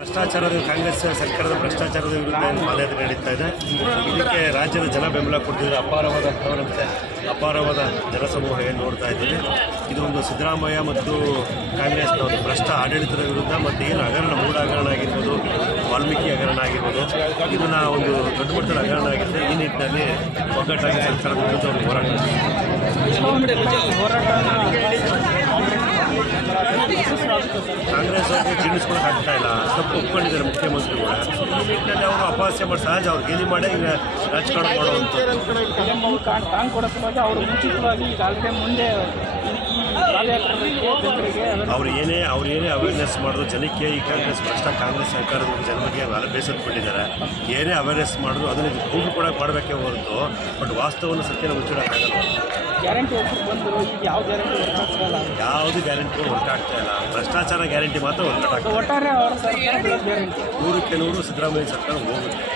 ಭ್ರಷ್ಟಾಚಾರದ ಕಾಂಗ್ರೆಸ್ ಸರ್ಕಾರದ ಭ್ರಷ್ಟಾಚಾರದ ವಿರುದ್ಧ ಪಾದಯಾತ್ರೆ ನಡೀತಾ ಇದೆ. ಇದಕ್ಕೆ ರಾಜ್ಯದ ಜನ ಬೆಂಬಲ ಕೊಡ್ತಿದ್ದಾರೆ. ಅಪಾರವಾದ ಜನಸಮೂಹ ಏನು ನೋಡ್ತಾ ಇದ್ದೀವಿ. ಇದು ಒಂದು ಸಿದ್ದರಾಮಯ್ಯ ಮತ್ತು ಕಾಂಗ್ರೆಸ್ನ ಒಂದು ಭ್ರಷ್ಟ ಆಡಳಿತದ ವಿರುದ್ಧ ಮತ್ತು ಏನು ಹಗರಣ ಮೂಢ ಹಗರಣ ಆಗಿರ್ಬೋದು, ವಾಲ್ಮೀಕಿ ಹಗರಣ ಆಗಿರ್ಬೋದು, ಇದನ್ನು ಒಂದು ದೊಡ್ಡ ಮಟ್ಟದ ಹಗರಣ ಆಗಿದೆ. ಈ ನಿಟ್ಟಿನಲ್ಲಿ ಒಗ್ಗಟ್ಟಾಗಿ ಸರ್ಕಾರದ ವಿರುದ್ಧ ಒಂದು ಕಾಂಗ್ರೆಸ್ ಅವ್ರಿಗೆ ಜೀರ್ಣಿಸ್ಕೊಳ್ಳೋಕೆ ಆಗ್ತಾ ಇಲ್ಲ. ತಪ್ಪು ಒಪ್ಕೊಂಡಿದ್ದಾರೆ ಮುಖ್ಯಮಂತ್ರಿ ಕೂಡ. ಈ ನಿಟ್ಟಿನಲ್ಲಿ ಅವರು ಅಪಹಾಸ್ಯ ಮಾಡಿ ಸಹಜ ಅವ್ರು ಗೇಲಿ ಮಾಡಿ ಈಗ ರಾಜಕಾರಣ ಮಾಡುವಂಥ ಅವ್ರು ಏನೇ ಅವೇರ್ನೆಸ್ ಮಾಡೋದು ಜನಕ್ಕೆ ಈ ಕಾಂಗ್ರೆಸ್ ಕಾಂಗ್ರೆಸ್ ಸರ್ಕಾರದ ಜನರಿಗೆ ಬೇಸತ್ಕೊಂಡಿದ್ದಾರೆ. ಏನೇ ಅವೇರ್ನೆಸ್ ಮಾಡೋದು ಅದನ್ನು ಕೂಗು ಕೂಡ ಮಾಡಬೇಕೇ ಹೊರತು ಬಟ್ ವಾಸ್ತವವನ್ನು ಸತ್ಯನ ಮುಚ್ಚಿಡೋಕ್ಕಾಗಲ್ಲ. ಯಾವುದು ಗ್ಯಾರಂಟಿಗಳು ವರ್ಕ್ ಆಗ್ತಾ ಇಲ್ಲ. ಭ್ರಷ್ಟಾಚಾರ ಗ್ಯಾರಂಟಿ ಮಾತ್ರ ವರ್ಕ್ ಆಗ್ತದೆ. 100ಕ್ಕೆ 100 ಸಿದ್ದರಾಮಯ್ಯ ಸರ್ಕಾರ ಹೋಗುತ್ತೆ.